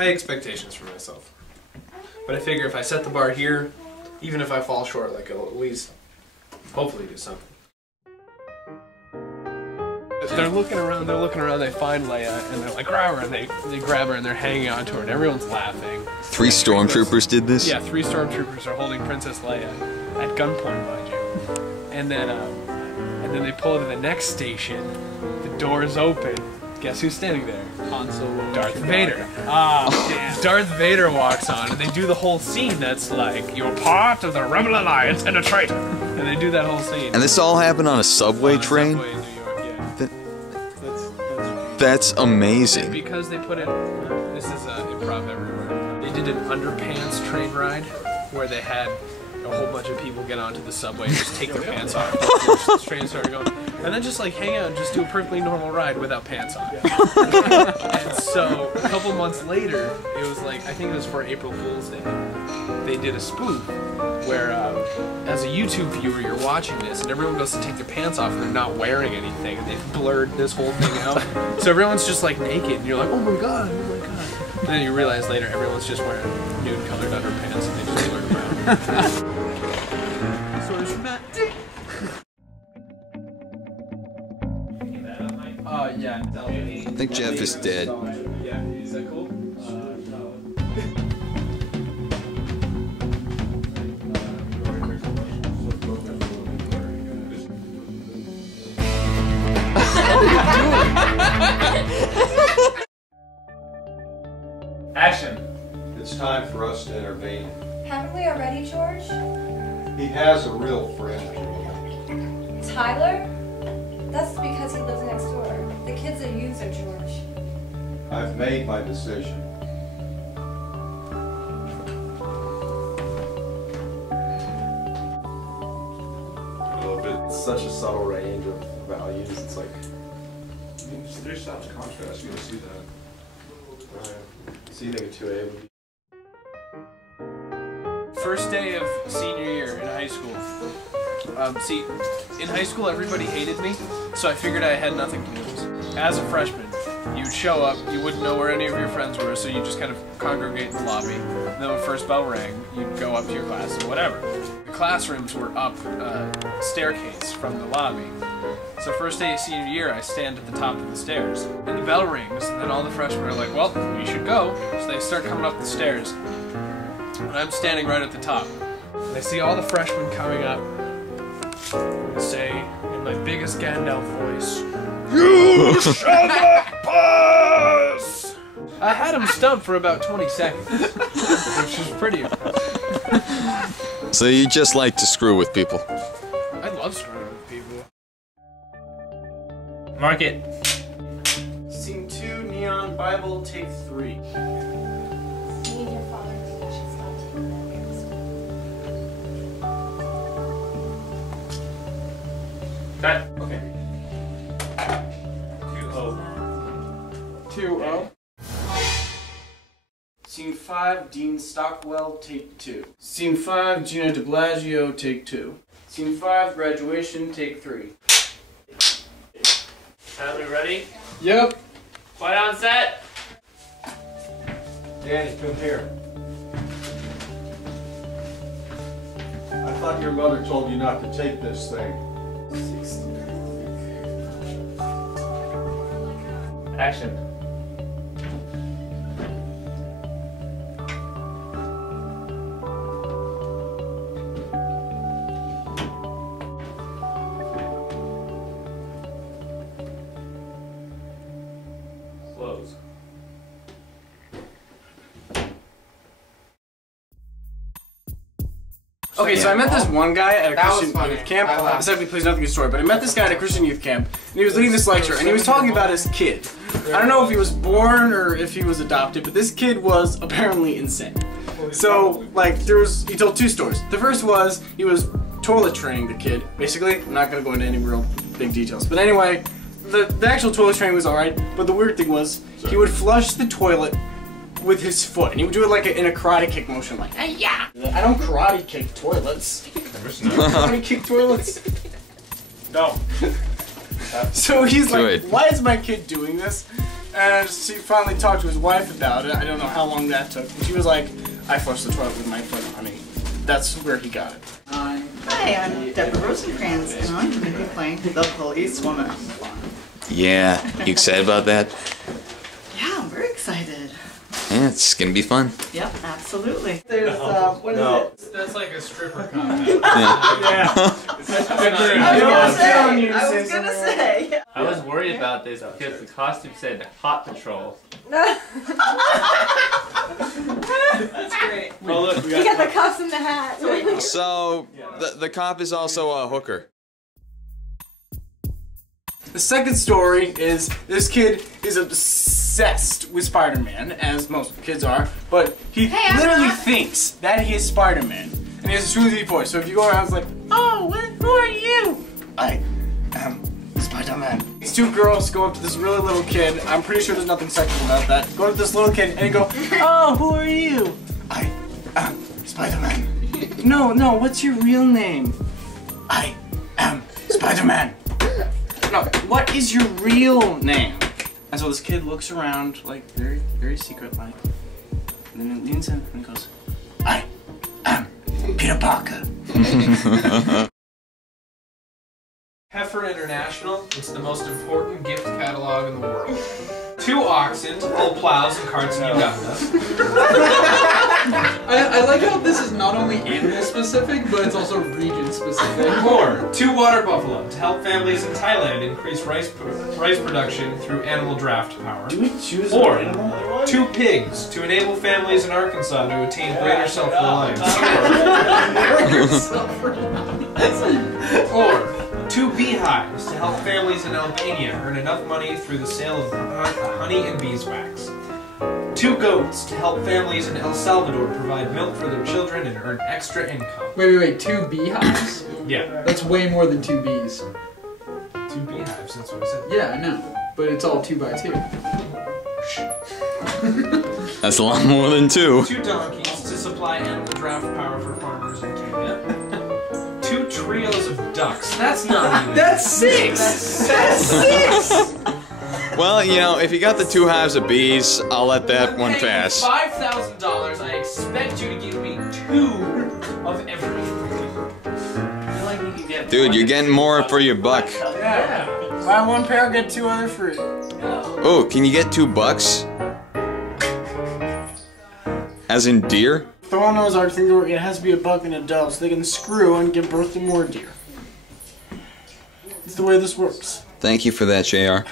high expectations for myself. But I figure if I set the bar here, even if I fall short, like I'll at least hopefully do something. They're looking around, they find Leia, and they're like, grab her, and they grab her, and they're hanging onto her, and everyone's laughing. 3 stormtroopers did this? Yeah, 3 stormtroopers are holding Princess Leia at gunpoint, mind you. And then they pull to the next station, the doors open. Guess who's standing there? Han Solo. Darth Vader. Damn. Darth Vader walks on, and they do the whole scene that's like, you're part of the Rebel Alliance and a traitor. And they do that whole scene. And this all happened on a subway train? Subway in New York, yeah. That's amazing. And because they put it, this is improv everywhere. They did an underpants train ride where they had a whole bunch of people get onto the subway and just take their pants off. The train started going. And then just like hang out and just do a perfectly normal ride without pants on. And so a couple months later, it was like, I think it was for April Fool's Day, they did a spoof where as a YouTube viewer you're watching this and everyone goes to take their pants off and they're not wearing anything and they've blurred this whole thing out. So everyone's just like naked and you're like, oh my god, oh my god. And then you realize later everyone's just wearing nude colored underpants and they just blur them out. Yeah. I think Jeff is dead. Yeah, is that cool? Action. It's time for us to intervene. Haven't we already, George? He has a real friend. Tyler? That's because he lives next door. The kid's a user, George. I've made my decision. A little bit. It's such a subtle range of values. It's like, I mean, just there's such contrast. You don't see that. So you think a 2A would be? First day of senior year in high school. See, in high school everybody hated me, so I figured I had nothing to lose. As a freshman, you'd show up, you wouldn't know where any of your friends were, so you just kind of congregate in the lobby. And then when first bell rang, you'd go up to your class and whatever. The classrooms were up staircase from the lobby. So first day of senior year, I stand at the top of the stairs. And the bell rings, and then all the freshmen are like, well, we should go. So they start coming up the stairs. And I'm standing right at the top. And I see all the freshmen coming up. And say, in my biggest Gandalf voice, you shall not pass! I had him stumped for about 20 seconds, which is pretty impressive. So you just like to screw with people? I love screwing with people. Mark it. Scene 2, Neon Bible, take 3. Me and your father think we should stop taking that weird school. Cut. Okay. 2-0. Scene 5, Dean Stockwell, take 2. Scene 5, Gina de Blasio, take 2. Scene 5, Graduation, take 3. Tyler, ready? Yep. Quiet on set. Danny, come here. I thought your mother told you not to take this thing. Action. Close. Okay, so I met this one guy at a That was Christian funny. youth camp. I laughed. This actually plays nothing to the story, but I met this guy at a Christian youth camp, and he was leading this lecture, and he was talking about his kid. I don't know if he was born or if he was adopted, but this kid was apparently insane. So, like, he told 2 stories. The first was, he was toilet training the kid, basically. I'm not gonna go into any real big details. But anyway, the actual toilet training was alright, but the weird thing was, he would flush the toilet with his foot, and he would do it like in a karate kick motion, like, hey, yeah! I don't karate kick toilets. Karate kick toilets? No. So he's like, why is my kid doing this? And she finally talked to his wife about it. I don't know how long that took. And she was like, I flushed the toilet with my foot, honey. That's where he got it. Hi, I'm Deborah Rosencrantz, and I'm going to be playing the policewoman. Yeah, you excited about that? Yeah, I'm very excited. Yeah, it's gonna be fun. Yep, absolutely. There's, what is No. it? That's like a stripper contest. Yeah. I was gonna say. I was worried about this because the costume said Hot Patrol. That's great. Oh look, we You got the cuffs and the hat. So, the cop is also a hooker. The second story is this kid is obsessed with Spider-Man, as most kids are, but he literally thinks that he is Spider-Man. And he has a super deep voice, so if you go around, it's like, oh, who are you? I am Spider-Man. These two girls go up to this really little kid. I'm pretty sure there's nothing sexual about that. Go up to this little kid and go, oh, who are you? I am Spider-Man. No, what's your real name? I am Spider-Man. No, what is your real name? And so this kid looks around, like, very, very secret-like. And then he leans in and goes, I am Peter Parker. Heifer International, it's the most important gift catalog in the world. 2 oxen to pull plows and carts in Uganda. I like how this is not only animal specific, but it's also region specific. Or 2 water buffalo to help families in Thailand increase rice production through animal draft power. Do we choose Or an animal? 2 pigs to enable families in Arkansas to attain greater self-reliance. Or 2 beehives to help families in Albania earn enough money through the sale of honey and beeswax. 2 goats to help families in El Salvador provide milk for their children and earn extra income. Wait, 2 beehives? Yeah. That's way more than 2 bees. 2 beehives, that's what I said. Yeah, I know. But it's all 2 by 2. That's a lot more than 2. 2 donkeys to supply animal draft power for farmers in Kenya. 2 trios of ducks. That's not even. That's 6! That's 6! Well, you know, if you got the 2 hives of bees, I'll let that one Paying pass. $5,000, I expect you to give me 2 of everything. I feel like you could get Dude, you're getting more for your buck. Yeah. Buy 1 pair, get 2 other free. Oh, can you get $2? As in deer? The one knows our thing, it has to be a buck and a dove, so they can screw and give birth to more deer. It's the way this works. Thank you for that, JR.